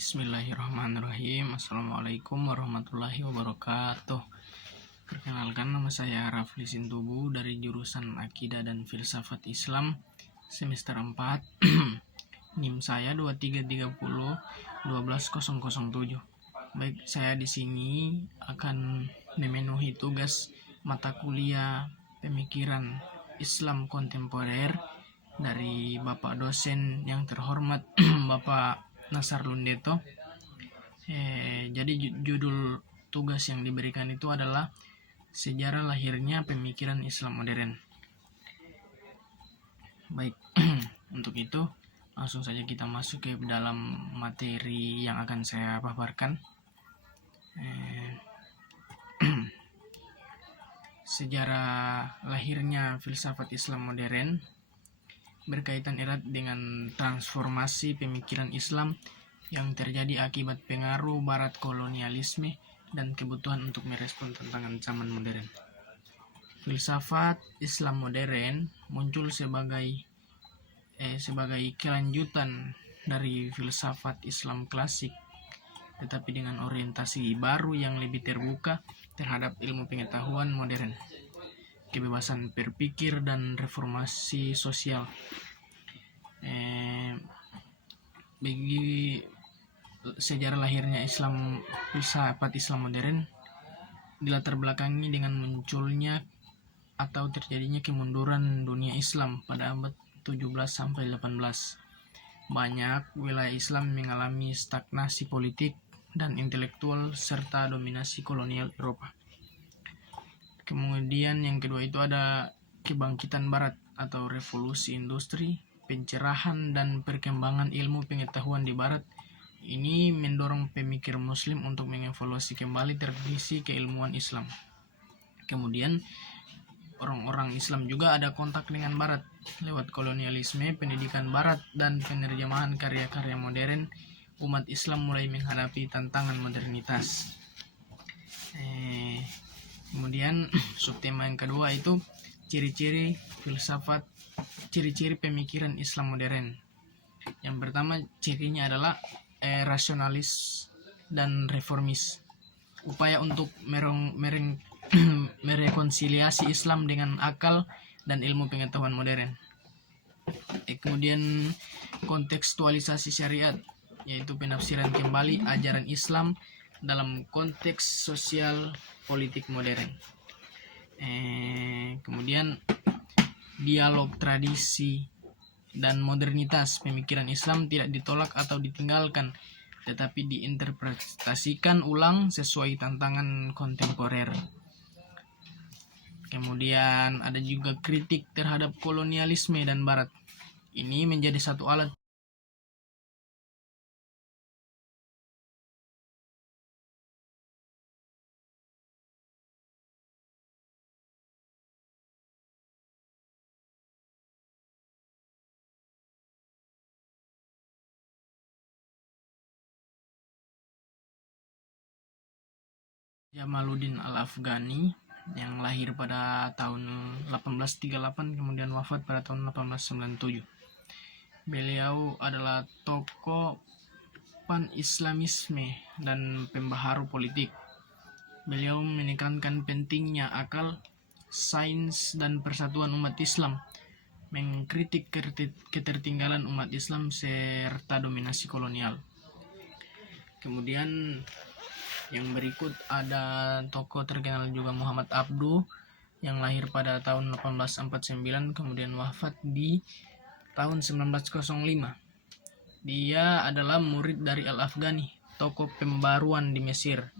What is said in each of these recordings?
Bismillahirrahmanirrahim. Assalamualaikum warahmatullahi wabarakatuh. Perkenalkan, nama saya Rafli Sintubu dari jurusan Akidah dan Filsafat Islam semester 4. NIM saya 2330 12007. Baik, saya di sini akan memenuhi tugas mata kuliah Pemikiran Islam Kontemporer dari Bapak dosen yang terhormat Bapak Nasar Lundeto. Jadi judul tugas yang diberikan itu adalah sejarah lahirnya pemikiran Islam modern. Baik, untuk itu langsung saja kita masuk ke dalam materi yang akan saya paparkan. Sejarah lahirnya filsafat Islam modern berkaitan erat dengan transformasi pemikiran Islam yang terjadi akibat pengaruh barat kolonialisme dan kebutuhan untuk merespon tantangan zaman modern. Filsafat Islam modern muncul sebagai kelanjutan dari filsafat Islam klasik, tetapi dengan orientasi baru yang lebih terbuka terhadap ilmu pengetahuan modern, kebebasan berpikir, dan reformasi sosial. Bagi sejarah lahirnya filsafat Islam modern dilatar belakangi dengan munculnya atau terjadinya kemunduran dunia Islam pada abad 17 sampai 18. Banyak wilayah Islam mengalami stagnasi politik dan intelektual serta dominasi kolonial Eropa. Kemudian yang kedua itu ada kebangkitan barat atau revolusi industri, pencerahan dan perkembangan ilmu pengetahuan di barat. Ini mendorong pemikir muslim untuk mengevaluasi kembali tradisi keilmuan Islam. Kemudian orang-orang Islam juga ada kontak dengan barat lewat kolonialisme, pendidikan barat, dan penerjemahan karya-karya modern. Umat Islam mulai menghadapi tantangan modernitas. Kemudian subtema yang kedua itu ciri-ciri pemikiran Islam modern. Yang pertama, cirinya adalah rasionalis dan reformis. Upaya untuk merekonsiliasi Islam dengan akal dan ilmu pengetahuan modern. Kemudian kontekstualisasi syariat, yaitu penafsiran kembali ajaran Islam dalam konteks sosial politik modern. Kemudian dialog tradisi dan modernitas. Pemikiran Islam tidak ditolak atau ditinggalkan, tetapi diinterpretasikan ulang sesuai tantangan kontemporer. Kemudian ada juga kritik terhadap kolonialisme dan barat. Ini menjadi satu alat Jamaluddin Al-Afghani yang lahir pada tahun 1838 kemudian wafat pada tahun 1897. Beliau adalah tokoh pan-Islamisme dan pembaharu politik. Beliau menekankan pentingnya akal, sains, dan persatuan umat Islam, mengkritik ketertinggalan umat Islam serta dominasi kolonial. Kemudian yang berikut ada tokoh terkenal juga Muhammad Abduh yang lahir pada tahun 1849 kemudian wafat di tahun 1905. Dia adalah murid dari Al-Afghani, tokoh pembaruan di Mesir.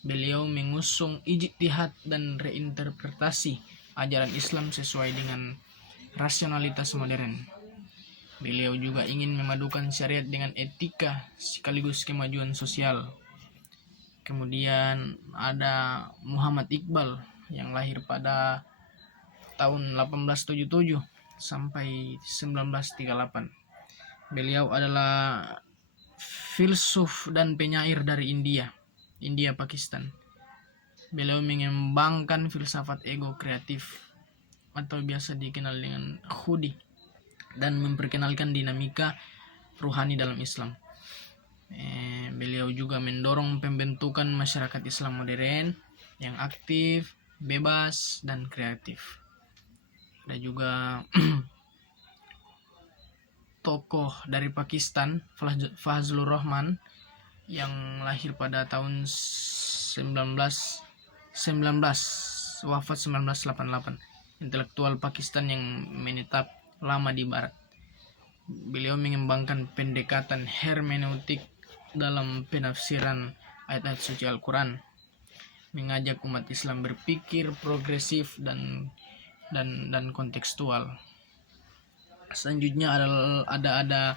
Beliau mengusung ijtihad dan reinterpretasi ajaran Islam sesuai dengan rasionalitas modern. Beliau juga ingin memadukan syariat dengan etika sekaligus kemajuan sosial. Kemudian ada Muhammad Iqbal yang lahir pada tahun 1877 sampai 1938. Beliau adalah filsuf dan penyair dari India Pakistan. Beliau mengembangkan filsafat ego kreatif atau biasa dikenal dengan Khudi dan memperkenalkan dinamika ruhani dalam Islam. Beliau juga mendorong pembentukan masyarakat Islam modern yang aktif, bebas, dan kreatif. Ada juga tokoh dari Pakistan, Fazlur Rahman, yang lahir pada tahun 1919, wafat 1988. Intelektual Pakistan yang menetap lama di Barat. Beliau mengembangkan pendekatan hermeneutik dalam penafsiran ayat-ayat suci Al-Quran, mengajak umat Islam berpikir progresif dan kontekstual. Selanjutnya ada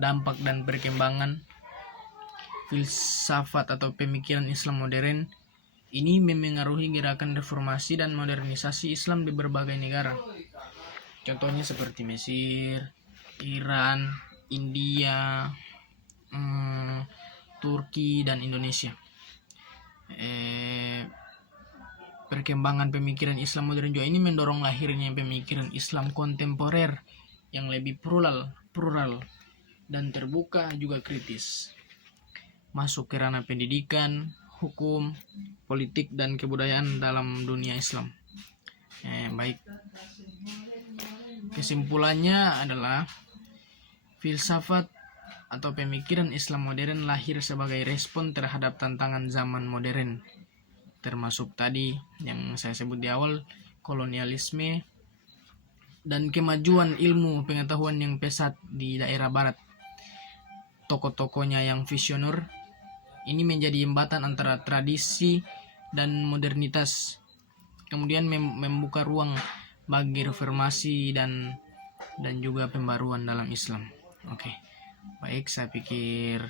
dampak dan perkembangan filsafat atau pemikiran Islam modern. Ini memengaruhi gerakan reformasi dan modernisasi Islam di berbagai negara. Contohnya seperti Mesir, Iran, India, Turki, dan Indonesia. Perkembangan pemikiran Islam modern juga ini mendorong lahirnya pemikiran Islam kontemporer yang lebih plural dan terbuka, juga kritis, masuk ke ranah pendidikan, hukum, politik, dan kebudayaan dalam dunia Islam. Baik, kesimpulannya adalah filsafat atau pemikiran Islam modern lahir sebagai respon terhadap tantangan zaman modern, termasuk tadi yang saya sebut di awal, kolonialisme dan kemajuan ilmu pengetahuan yang pesat di daerah barat. Tokoh-tokohnya yang visioner ini menjadi jembatan antara tradisi dan modernitas, kemudian membuka ruang bagi reformasi dan juga pembaruan dalam Islam. Oke, baik, saya pikir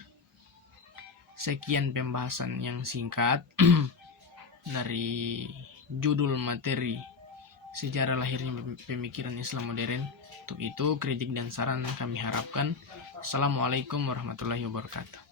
sekian pembahasan yang singkat dari judul materi sejarah lahirnya pemikiran Islam modern. Untuk itu, kritik dan saran kami harapkan. Assalamualaikum warahmatullahi wabarakatuh.